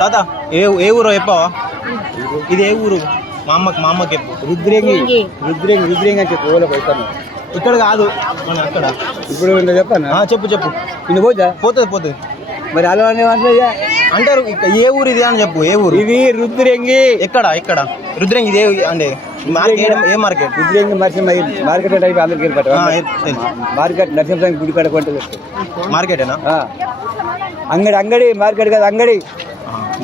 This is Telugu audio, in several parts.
తాత ఏ ఊరో చెప్పవా? ఇది ఏ ఊరు? మా అమ్మకి చెప్పు. రుద్రేంగి అని చెప్పు. ఓలో పోతాను ఇక్కడ కాదు, మన అక్కడ. ఇప్పుడు చెప్పాను. చెప్పు ఇన్ని పోతుంది. మరి అలా అంటారు. ఏ ఊరు ఇది అని చెప్పు. ఏ ఊరు ఇది? రుద్రేంగి. ఎక్కడ రుద్రేంగి? ఇదే అంటే మార్కెట్? ఏ మార్కెట్? రుద్రేంగి మార్కెట్ టైప్ అందరికి మార్కెట్ నరసింహస్వామి గుడి కాడ కొంటలు మార్కెటేనా? అంగడి మార్కెట్ కాదు, అంగడి.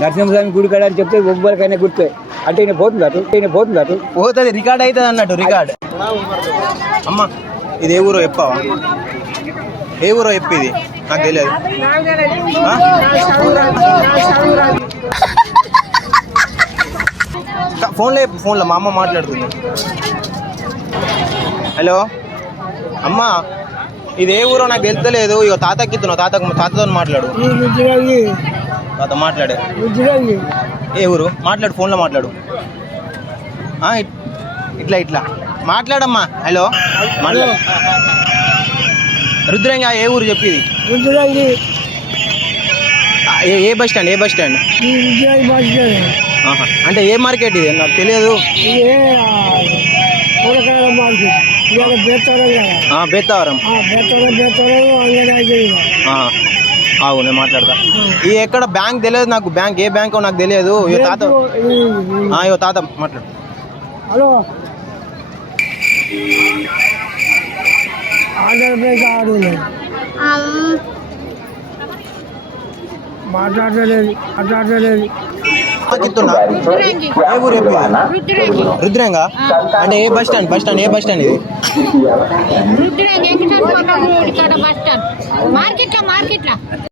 నరసింహస్వామి గుడి కాడ అని చెప్తే ఒవ్వరికైనా గుర్తే. అంటే ఈయన పోతుంది పోతుంది. రికార్డ్ అవుతుంది అన్నట్టు. రికార్డ్. అమ్మ ఇది ఏ ఊరో చెప్పవా? ఏ ఊరో చెప్పు. ఇది నాకు తెలియదు. ఫోన్లో మా అమ్మ మాట్లాడుతుంది. హలో అమ్మ, ఇది ఏ ఊరో నాకు తెలుస్తలేదు. ఇక తాతతో మాట్లాడు. తాత మాట్లాడే. ఏ ఊరు? మాట్లాడు, ఫోన్లో మాట్లాడు. ఇట్లా మాట్లాడమ్మా. హలో మాట్లాడు. రుద్రంగా ఏ ఊరు చెప్పేది? ఏ బస్ స్టాండ్? అంటే ఏ మార్కెట్ ఇది? నాకు తెలియదు. బేతావరం. ఆవు, నేను మాట్లాడతా. ఇది ఎక్కడ బ్యాంక్ తెలియదు నాకు. ఏ బ్యాంక్ నాకు తెలియదు. తాత మాట్లాడు. హలో, ఆంధ్రప్రదేశ్ ఆడు మాట్లాడలేదు. ఏ ఊరు చెప్పి? రుద్రంగా అంటే ఏ బస్ స్టాండ్? ఏ బస్ స్టాండ్ ఇది? మార్కెట్